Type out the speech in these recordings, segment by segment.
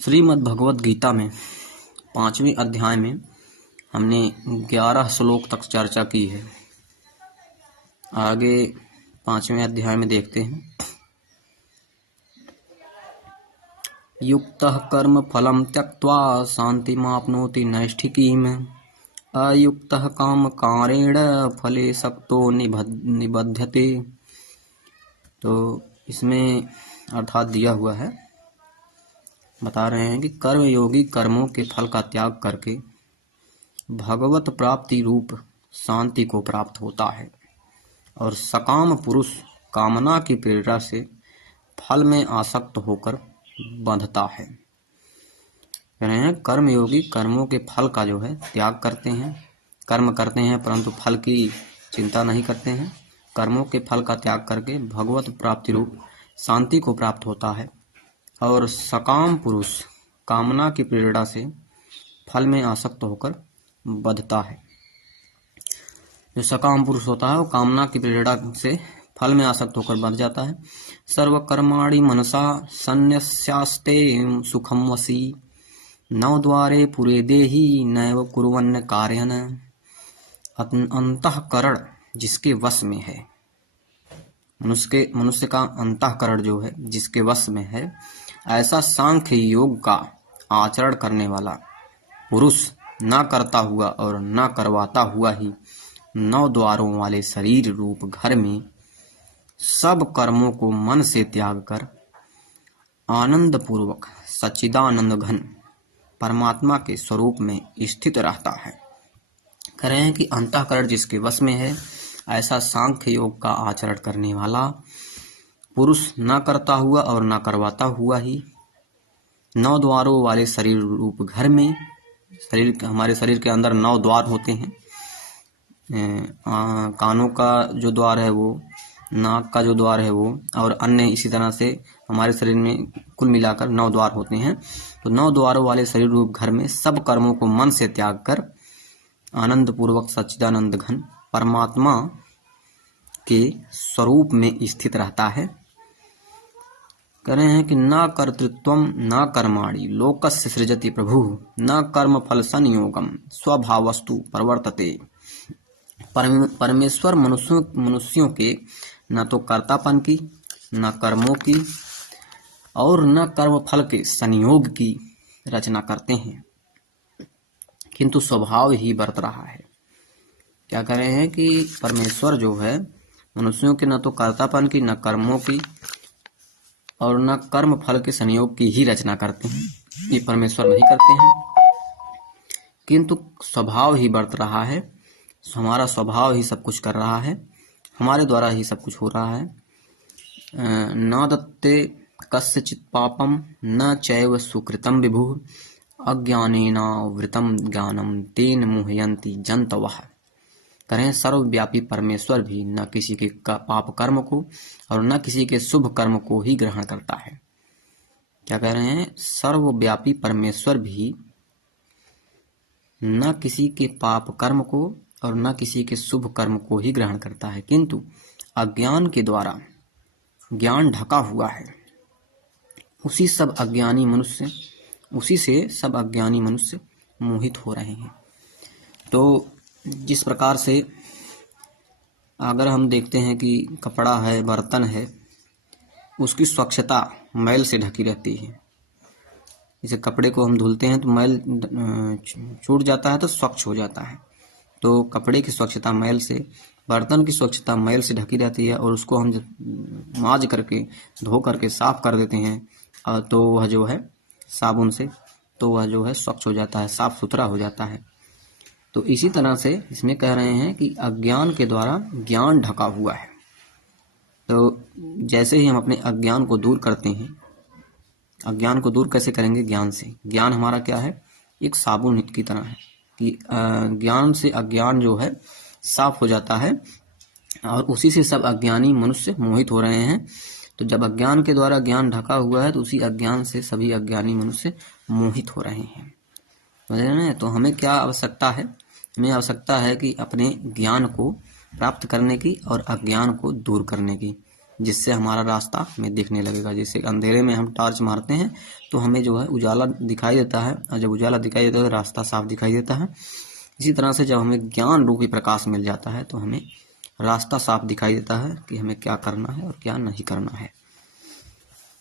श्रीमद् भगवद गीता में 5वें अध्याय में हमने 11 श्लोक तक चर्चा की है। आगे 5वें अध्याय में देखते हैं। युक्तः कर्म फलं त्यक्त्वा शान्तिमाप्नोति नैष्ठिकीम् अयुक्तः कामकारेण फले सक्तो निबध्यते। तो इसमें अर्थात दिया हुआ है, बता रहे हैं कि कर्मयोगी कर्मों के फल का त्याग करके भगवत प्राप्ति रूप शांति को प्राप्त होता है और सकाम पुरुष कामना की प्रेरणा से फल में आसक्त होकर बंधता है। कह रहे हैं कर्मयोगी कर्मों के फल का जो है त्याग करते हैं, कर्म करते हैं परंतु फल की चिंता नहीं करते हैं। कर्मों के फल का त्याग करके भगवत प्राप्ति रूप शांति को प्राप्त होता है और सकाम पुरुष कामना की प्रेरणा से फल में आसक्त होकर बंधता है। जो सकाम पुरुष होता है वो कामना की प्रेरणा से फल में आसक्त होकर बंध जाता है। सर्वकर्माणि मनसा सन्न्यस्यास्ते सुखम वसी नवद्वारे पुरे देहि नैव कुर्वन्न कार्यन। अंतःकरण जिसके वश में है, मनुष्य का अंतःकरण जो है जिसके वश में है, ऐसा सांख्य योग का आचरण करने वाला पुरुष न करता हुआ और न करवाता हुआ ही 9 द्वारों वाले शरीर रूप घर में सब कर्मों को मन से त्याग कर आनंद पूर्वक सच्चिदानंद घन परमात्मा के स्वरूप में स्थित रहता है। कह रहे हैं कि अंतःकरण जिसके वश में है, ऐसा सांख्य योग का आचरण करने वाला पुरुष न करता हुआ और न करवाता हुआ ही 9 द्वारों वाले शरीर रूप घर में, हमारे शरीर के अंदर 9 द्वार होते हैं। कानों का जो द्वार है वो, नाक का जो द्वार है वो, और अन्य इसी तरह से हमारे शरीर में कुल मिलाकर 9 द्वार होते हैं। तो 9 द्वारों वाले शरीर रूप घर में सब कर्मों को मन से त्याग कर आनंद पूर्वक सच्चिदानंद घन परमात्मा के स्वरूप में स्थित रहता है। कह रहे हैं कि न कर्तृत्वम न कर्माणि लोकस्य सृजति प्रभु न कर्म फल संयोगम स्वभावस्तु प्रवर्तते। परमेश्वर मनुष्यों के न तो कर्तापन की, न कर्मों की और न कर्म फल के संयोग की रचना करते हैं, किंतु स्वभाव ही बरत रहा है। क्या कह रहे हैं कि परमेश्वर जो है मनुष्यों के न तो कर्तापन की, न कर्मों की और न कर्म फल के संयोग की ही रचना करते हैं, ये परमेश्वर नहीं करते हैं, किंतु स्वभाव ही बरत रहा है। हमारा स्वभाव ही सब कुछ कर रहा है, हमारे द्वारा ही सब कुछ हो रहा है। न दत्ते कस्यचित् पापम न चैव सुकृतं विभुः अज्ञानेनावृतं ज्ञानम तेन मुह्यन्ति जन्तवः। करें सर्वव्यापी परमेश्वर भी न किसी के पाप कर्म को और न किसी के शुभ कर्म को ही ग्रहण करता है। क्या कह रहे हैं? सर्वव्यापी परमेश्वर भी न किसी के पाप कर्म को और न किसी के शुभ कर्म को ही ग्रहण करता है, किंतु अज्ञान के द्वारा ज्ञान ढका हुआ है, उसी से सब अज्ञानी मनुष्य मोहित हो रहे हैं। तो जिस प्रकार से अगर हम देखते हैं कि कपड़ा है, बर्तन है, उसकी स्वच्छता मैल से ढकी रहती है। जैसे कपड़े को हम धुलते हैं तो मैल छूट जाता है तो स्वच्छ हो जाता है। तो कपड़े की स्वच्छता मैल से, बर्तन की स्वच्छता मैल से ढकी रहती है, और उसको हम मांज करके धो करके साफ कर देते हैं तो वह जो है साबुन से, तो वह जो है स्वच्छ हो जाता है, साफ सुथरा हो जाता है। तो इसी तरह से इसमें कह रहे हैं कि अज्ञान के द्वारा ज्ञान ढका हुआ है। तो जैसे ही हम अपने अज्ञान को दूर करते हैं, अज्ञान को दूर कैसे करेंगे? ज्ञान से। ज्ञान हमारा क्या है? एक साबुन की तरह है कि ज्ञान से अज्ञान जो है साफ हो जाता है और उसी से सब अज्ञानी मनुष्य मोहित हो रहे हैं। तो जब अज्ञान के द्वारा ज्ञान ढका हुआ है तो उसी अज्ञान से सभी अज्ञानी मनुष्य मोहित हो रहे हैं। समझ रहे हैं? तो हमें क्या आवश्यकता है? हमें आवश्यकता है कि अपने ज्ञान को प्राप्त करने की और अज्ञान को दूर करने की। जिससे हमारा रास्ता हमें दिखने लगेगा। जैसे अंधेरे में हम टॉर्च मारते हैं तो हमें जो है उजाला दिखाई देता है, और जब उजाला दिखाई देता है तो रास्ता साफ दिखाई देता है। इसी तरह से जब हमें ज्ञान रूपी प्रकाश मिल जाता है तो हमें रास्ता साफ दिखाई देता है कि हमें क्या करना है और क्या नहीं करना है।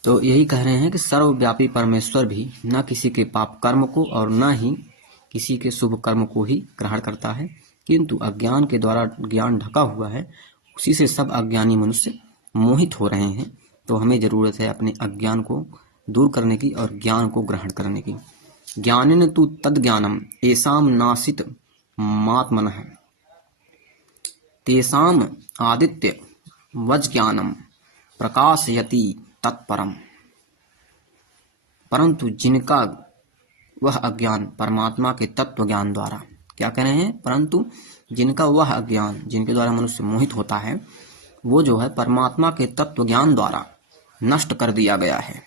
तो यही कह रहे हैं कि सर्वव्यापी परमेश्वर भी न किसी के पाप कर्म को और न ही किसी के शुभ कर्म को ही ग्रहण करता है, किंतु अज्ञान के द्वारा ज्ञान ढका हुआ है, उसी से सब अज्ञानी मनुष्य मोहित हो रहे हैं। तो हमें जरूरत है अपने अज्ञान को दूर करने की और ज्ञान को ग्रहण करने की। ज्ञानेन तु तद ज्ञानम येषाम नासित मात्मनः तेषाम आदित्य वज ज्ञानम प्रकाशयति तत्परम। परंतु जिनका वह अज्ञान परमात्मा के तत्व ज्ञान द्वारा, क्या कह रहे हैं, परंतु जिनका वह अज्ञान, जिनके द्वारा मनुष्य मोहित होता है, वो जो है परमात्मा के तत्व ज्ञान द्वारा नष्ट कर दिया गया है।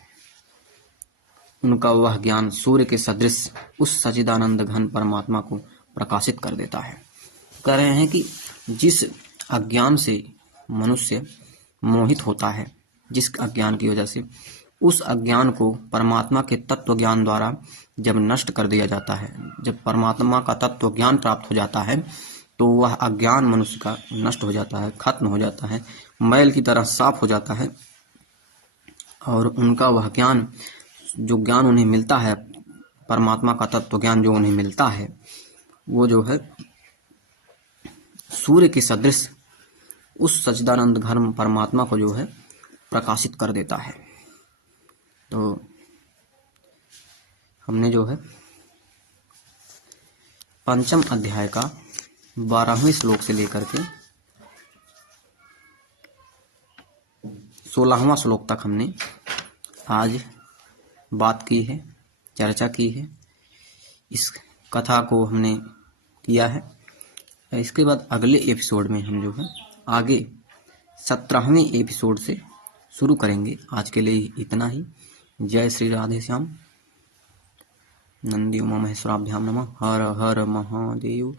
उनका वह ज्ञान सूर्य के सदृश उस सच्चिदानंद घन परमात्मा को प्रकाशित कर देता है। कह रहे हैं कि जिस अज्ञान से मनुष्य मोहित होता है, जिस अज्ञान की वजह से, उस अज्ञान को परमात्मा के तत्व ज्ञान द्वारा जब नष्ट कर दिया जाता है, जब परमात्मा का तत्व ज्ञान प्राप्त हो जाता है, तो वह अज्ञान मनुष्य का नष्ट हो जाता है, खत्म हो जाता है, मैल की तरह साफ हो जाता है। और उनका वह ज्ञान, जो ज्ञान उन्हें मिलता है, परमात्मा का तत्व ज्ञान जो उन्हें मिलता है, वो जो है सूर्य के सदृश उस सच्चिदानंद घन परमात्मा को जो है प्रकाशित कर देता है। तो हमने जो है पंचम अध्याय का 12वें श्लोक से लेकर के 16वां श्लोक तक हमने आज बात की है, चर्चा की है, इस कथा को हमने किया है। इसके बाद अगले एपिसोड में हम जो है आगे 17वें एपिसोड से शुरू करेंगे। आज के लिए इतना ही। जय श्री राधे श्याम। नंदी उमा महेश्वराभ्याम नमः। हर हर महादेव।